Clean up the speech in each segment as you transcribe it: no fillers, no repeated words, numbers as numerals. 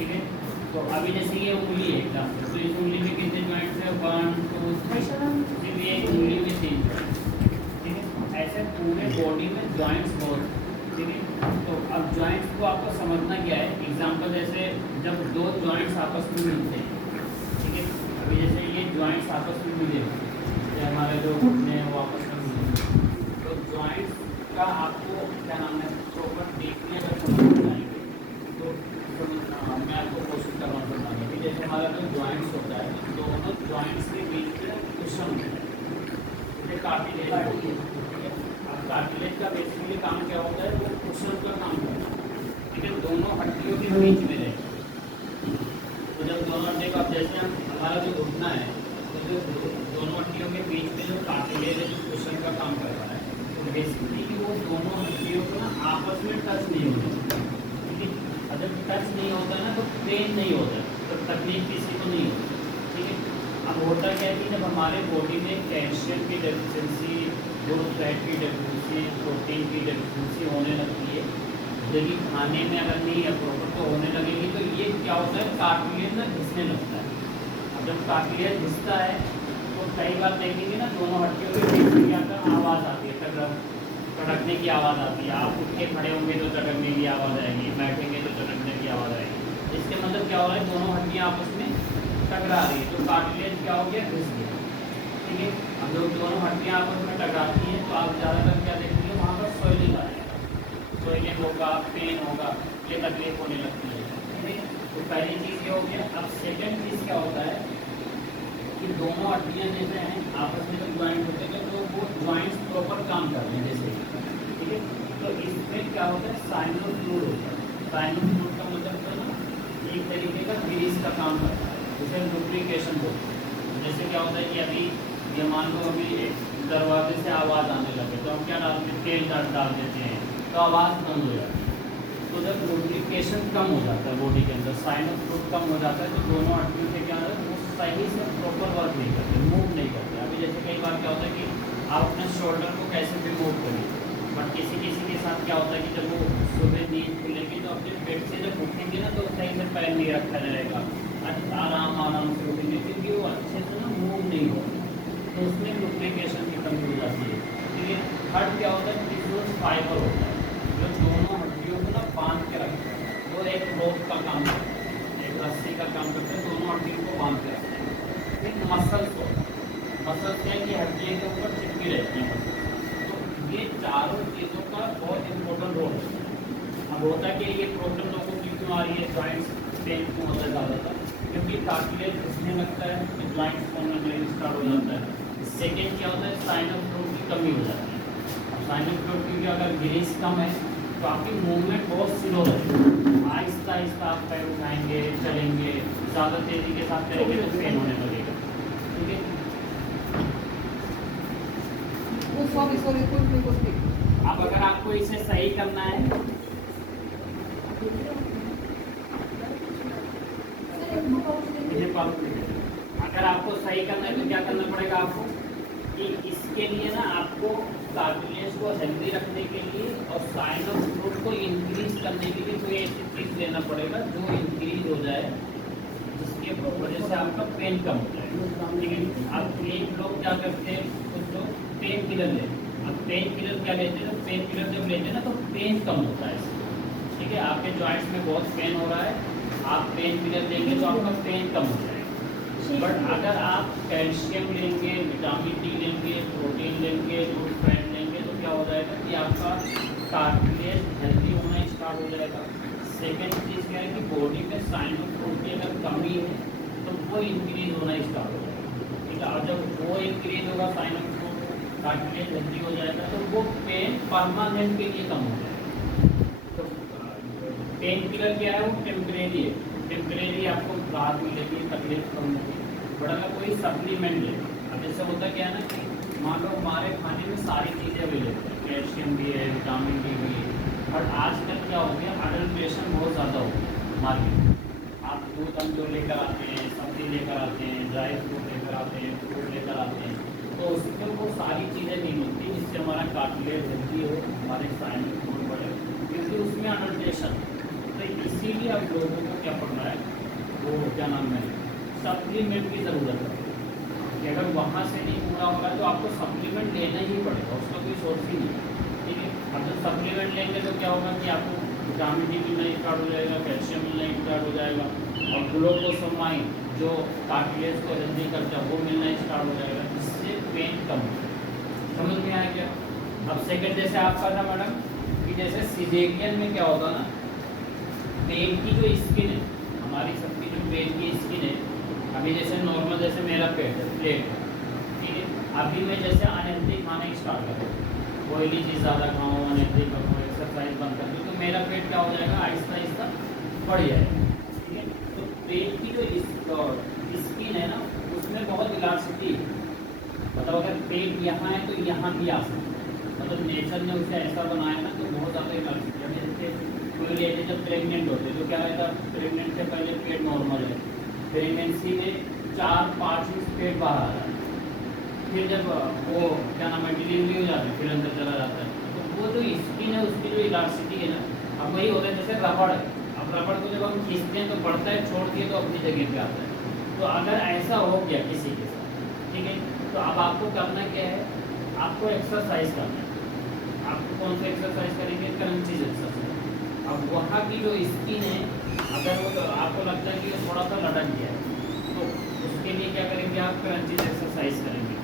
ठीक है। तो अभी जैसे ये उंगली है एग्जाम्पल, तो इस उंगली में कितने जॉइंट्स है, 1 2 3, सिर्फ ये उंगली में 3 जॉइंट्स, ठीक है। ऐसे पूरे बॉडी में जॉइंट्स बहुत हैं, ठीक है। तो अब जॉइंट्स को आपको समझना क्या है, एग्जाम्पल जैसे जब दो जॉइंट्स आपस में मिलते हैं, ठीक है। अभी जैसे ये जॉइंट्स आपस में मिले, जैसे हमारे जो घुटने हैं वो आपस में मिले, तो जॉइंट्स का आपको क्या नाम है प्रॉपर देखने अगर समझ जाएंगे तो मैं आपको कोशिश कर रहा हूँ बताने की। जैसे हमारा जो जॉइंट्स होता है, दोनों जॉइंट्स के बीच में कुशन होता है, जैसे कार्टिलेज होती है, ठीक है। अब कार्टिलेज का बेसिकली काम क्या होता है, वो कुशन का काम करता है, ठीक है। दोनों हड्डियों के बीच में रहता है। तो जब दोनों हड्डियों का, जैसे हम हमारा जो घुटना है, तो जो दोनों हड्डियों के बीच में जो कार्टिलेज है, जो कुशन का काम कर रहा है, तो बेसिकली वो दोनों हड्डियों को ना आपस में टच नहीं होता, ठीक है। जब टच नहीं होता है ना तो पेन नहीं होता, तो तकलीफ किसी को नहीं होती, ठीक है। अब होता क्या है कि जब हमारे बॉडी में कैल्शियम की डेफिशिएंसी, गुड फैट की डेफिशिएंसी, प्रोटीन की डेफिशिएंसी होने लगती है, यदि खाने में अगर नहीं है प्रॉपर तो होने लगेगी, तो ये क्या होता है, कार्टिलेज ना घिसने लगता है। अब जब कार्टिलेज घिसता है तो कई बार देखेंगे ना दोनों हड्डियों के बीच में क्या होता है, आवाज़ आती है, चटकने की आवाज़ आती है। आप उठ के खड़े होंगे तो चटकने की आवाज़ आएगी, बैठेंगे तो चटकने की आवाज़ आएगी। इसके मतलब क्या हो रहा है, दोनों हड्डियाँ आपस में टकरा रही है, तो कार्टिलेज क्या हो गया, घिस गया, ठीक है। अब जब दोनों हड्डियाँ आपस में टकराती हैं तो आप ज़्यादातर क्या देखेंगे, वहाँ पर स्वेलिंग आएगा, स्वेलिंग होगा, पेन होगा, ये तकलीफ होने लगती है, ठीक है। तो पहली चीज़ ये हो गया। अब सेकेंड चीज़ क्या होता है कि दोनों हड्डियाँ जैसे हैं आपस में जब ज्वाइंट होते हैं तो वो ज्वाइंट्स प्रॉपर काम कर रहे हैं जैसे, ठीक है। तो इसमें क्या होता है, साइनल फ्लूइड होता है। साइनल फ्लूइड का मतलब है ना, एक तरीके का ग्रीस का काम करता है, जिसे लुब्रिकेशन बोलते हैं। जैसे क्या होता है कि अभी ये मान लो अभी एक दरवाजे से आवाज़ आने लगे तो हम क्या डालते हैं, तेल डाल देते हैं तो आवाज़ बंद हो जाती है। तो जब लुब्रिकेशन कम हो जाता है बॉडी के अंदर, साइनल फ्लूइड कम हो जाता है, तो दोनों हड्डियों से क्या है वो सही से प्रॉपर वर्क नहीं करते, मूव नहीं करते। अभी जैसे कई बार क्या होता है कि आप अपने शोल्डर को कैसे भी मूव करिए, बट किसी किसी के साथ क्या होता है कि जब वो सुबह नींद खुलेगी तो अपने पेट से जब उठेंगे ना तो सही से पैर नहीं रखा जाएगा, आराम से उठेंगे, क्योंकि वो अच्छे से ना मूव नहीं हो, तो उसमें लुब्रिकेशन की कमी हो जाती है, ठीक है। थर्ड क्या होता है, टिश्यूज फाइबर होता है जो दोनों हड्डियों को ना बांध के रखता है, वो एक रोप का काम करता है, एक रस्सी का काम करता है, दोनों हड्डियों को बांध के रखता है। एक मसल्स होता है, मसल्स क्या है कि हड्डियों के ऊपर चिपकी रहती है मसल्स। तो ये चारों चीज़ों का बहुत इम्पोर्टेंट रोल है। अब होता है कि ये प्रॉब्लम लोगों की क्यों आ रही है, जॉइंट्स पेन क्यों होता है ज़्यादातर, क्योंकि कार्टिलेज घिसने लगता है तो जॉइंट्स होने स्टार्ट हो जाता है। सेकेंड क्या होता है, साइनल फ्लूइड की कमी हो जाती है। अब साइनल फ्लूइड क्योंकि अगर ग्रीस कम है तो आपकी मूवमेंट बहुत स्लो रहेगी, आहिस्ता आहिस्ता आप पैर उठाएंगे, चलेंगे, ज़्यादा तेज़ी के साथ करेंगे तो पेन होने लगेगा, ठीक है। अब अगर आपको इसे सही करना है, अगर आपको सही करना है तो क्या करना पड़ेगा आपको, कि इसके लिए ना आपको कार्टिलेज को हेल्दी रखने के लिए और साइनल फ्लूइड को इंक्रीज करने के लिए कोई ऐसी चीज़ लेना पड़ेगा जो इंक्रीज हो जाए, जिसके वजह से आपका पेन कम हो जाए, ठीक है। अब एक लोग क्या करते हैं, कुछ लोग पेन किलर लेते हैं। अब पेन किलर क्या लेते हैं, पेन किलर जब लेते हैं ना तो पेन कम होता है, ठीक है। आपके जॉइंट्स में बहुत पेन हो रहा है, आप पेन किलर लेंगे तो आपका पेन कम हो जाएगा। बट अगर आप कैल्शियम लेंगे, विटामिन डी लेंगे, प्रोटीन लेंगे, गुड फैट लेंगे तो क्या हो जाएगा कि आपका कार्टिलेज हेल्दी होना स्टार्ट हो जाएगा। सेकेंड चीज़ क्या है कि बॉडी में साइनल फ्लूइड की अगर कमी है तो वो इंक्रीज होना स्टार्ट हो जाएगा, ठीक है। और जब वो इंक्रीज होगा साइनल फ्लूइड, कार्टिलेज हेल्दी हो जाएगा, तो वो पेन परमानेंट के लिए कम हो जाएगा। तो पेन किलर क्या है, वो टेम्परेरी है, टेम्परेरी आपको राहत मिलेगी, तकलीफ कम होगी। बट अगर कोई सप्लीमेंट ले, अब जैसे होता क्या है ना कि मान लो हमारे खाने में सारी चीज़ें अवेलेबल है, कैल्शियम भी है, विटामिन डी भी है, बट आजकल क्या हो गया, अडल्ट्रेशन बहुत ज़्यादा हो गया मार्केट में। आप दूध हम जो लेकर आते हैं, सब्जी लेकर आते हैं, ड्राई फ्रूट लेकर आते हैं, फ्रूट लेकर आते हैं, तो उसमें वो सारी चीज़ें नहीं मिलती जिससे हमारा कार्टिलेज हेल्दी हो, हमारे साइनल फ्लूइड बढ़े, क्योंकि उसमें अडल्ट्रेशन। तो इसीलिए अब लोगों को क्या पड़ रहा है वो क्या नाम है सप्लीमेंट की ज़रूरत है कि अगर वहाँ से नहीं पूरा होगा तो आपको सप्लीमेंट लेना ही पड़ेगा, उसका कोई सोर्स ही नहीं है। ठीक है, अब जब सप्लीमेंट लेंगे तो क्या होगा कि आपको विटामिन डी मिलना स्टार्ट हो जाएगा, कैल्शियम मिलना स्टार्ट हो जाएगा, और ग्लूकोसामाइन जो कार्टिलेज को हेल्दी करता है वो मिलना स्टार्ट हो जाएगा, जिससे पेन कम हो। समझ में आया क्या? अब सेकंड जैसे आपका था मैडम कि जैसे सिजेरियन में क्या होता ना, पेट की जो स्किन है, हमारी सबकी जो पेट की स्किन है, अभी जैसे नॉर्मल जैसे मेरा पेट है प्लेट है, ठीक है, अभी मैं जैसे अनहेल्दी खाना स्टार्ट करूँ, ऑयली चीज़ ज़्यादा खाऊँ, अनहेल्दी करूँ, एक्सरसाइज बंद कर दूँ, तो मेरा पेट क्या हो जाएगा, आहिस्ता आहिस्ता बढ़ जाएगा। ठीक है, तो पेट की जो स्किन है ना उसमें बहुत इलास्टिसिटी है, मतलब अगर पेट यहाँ है तो यहाँ भी आ सकता है, मतलब नेचर ने उसे ऐसा बनाया ना तो बहुत ज़्यादा इलास्टिसिटी है। जैसे कोई लेडी जब प्रेगनेंट होते तो क्या रहता, प्रेगनेंट से पहले पेट नॉर्मल है, प्रेगनेंसी में 4-5 इंच पेट बाहर आ रहा है, फिर जब वो क्या नाम है डिलीवरी हो जाती है फिर अंदर चला जाता है, तो वो जो स्किन है उसकी जो इलास्टिसिटी है ना, अब वही होता है जैसे रबड़ है, अब रबड़ को जब हम खींचते हैं तो बढ़ता है, छोड़ दिए तो अपनी जगह पे आता है। तो अगर ऐसा हो गया किसी के साथ, ठीक है, तो अब आपको करना क्या है, आपको एक्सरसाइज करना है। आपको कौन सा एक्सरसाइज करेंगे, क्रंचीज एक्सरसाइज। अब वहाँ की जो स्किन है अगर वो तो आपको लगता है कि वो थोड़ा सा लटक गया है तो उसके लिए क्या करेंगे, आप क्रंचीज एक्सरसाइज करेंगे।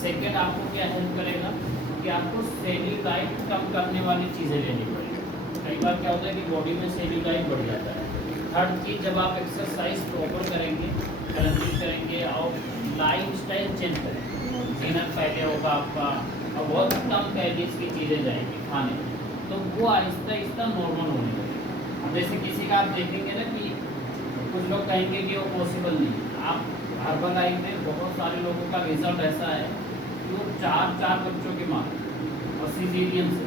सेकेंड आपको क्या हेल्प करेगा कि आपको सेल्यूलाइट कम करने वाली चीज़ें लेनी पड़ेगी। कई बार क्या होता है कि बॉडी में सेल्यूलाइट बढ़ जाता है। थर्ड चीज़, जब आप एक्सरसाइज प्रॉपर करेंगे, क्रंचीज करेंगे और लाइफ स्टाइल चेंज करेंगे, डिनर पहले होगा आपका और बहुत कम कैलोरीज की चीज़ें जाएंगी खाने में, तो वो आहिस्ता आहिस्ता नॉर्मल होने लगेगा। अब जैसे किसी का आप देखेंगे ना कि कुछ लोग कहेंगे कि वो पॉसिबल नहीं। आप हर्बल लाइफ में बहुत सारे लोगों का रिजल्ट ऐसा है कि वो 4 बच्चों की माँ और सीजेरियन से,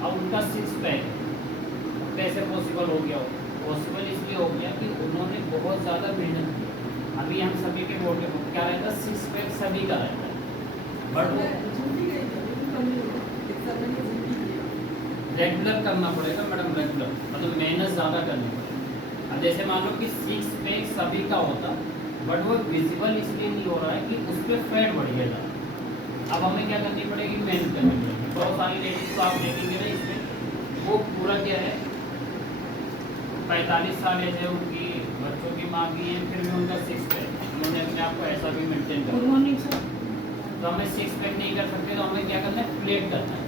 और उनका 6 पैक कैसे पॉसिबल हो गया? पॉसिबल इसलिए हो गया कि उन्होंने बहुत ज़्यादा मेहनत की। अभी हम सभी के बॉडी में क्या रहता है, 6 पैक सभी का रहता है, बट रेगुलर करना पड़ेगा मैडम, रेगुलर मतलब मेहनत ज़्यादा करनी पड़ेगी। अब जैसे मान लो कि 6 पैक सभी का होता, बट वो विजिबल इसलिए नहीं हो रहा है कि उस पर फैट बढ़ गया। अब हमें क्या करनी पड़ेगी, मेहनत करनी पड़ेगी। बहुत सारी लेडीज को आप देखेंगे ना, इसमें वो पूरा क्या है 45 साल एज है उनकी, बच्चों की माँ भी है, फिर भी उनका 6 पैक, उन्होंने अपने आप को ऐसा भी मेंटेन करना। तो हमें 6 पैक नहीं कर सकते, तो हमें क्या करना है, प्लेट करना है।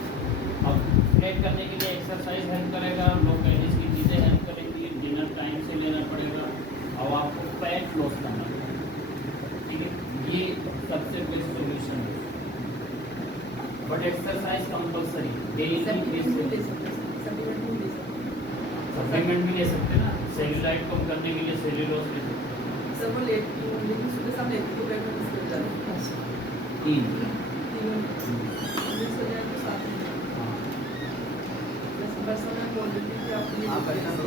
अब प्लेट करने के लिए एक्सरसाइज हेल्प करेगा, लो कैलोरीज की चीज़ें हेल्प करेंगी, डिनर टाइम से लेना पड़ेगा और आपको फैट लॉस करना पड़ेगा। ठीक है, ये सबसे बेस्ट सोल्यूशन है। But exercise compulsory daily supplement भी ले सकते हैं ना, सेल्यूलाइट कम करने के लिए सेल्यूलोज ले सकते हैं। सर वो सुबह शाम लेती हूँ, ब्रेकफास्ट कर जाती हूँ। 3 पर्सनल बोल रही थी कि आपने आप परेशान हो,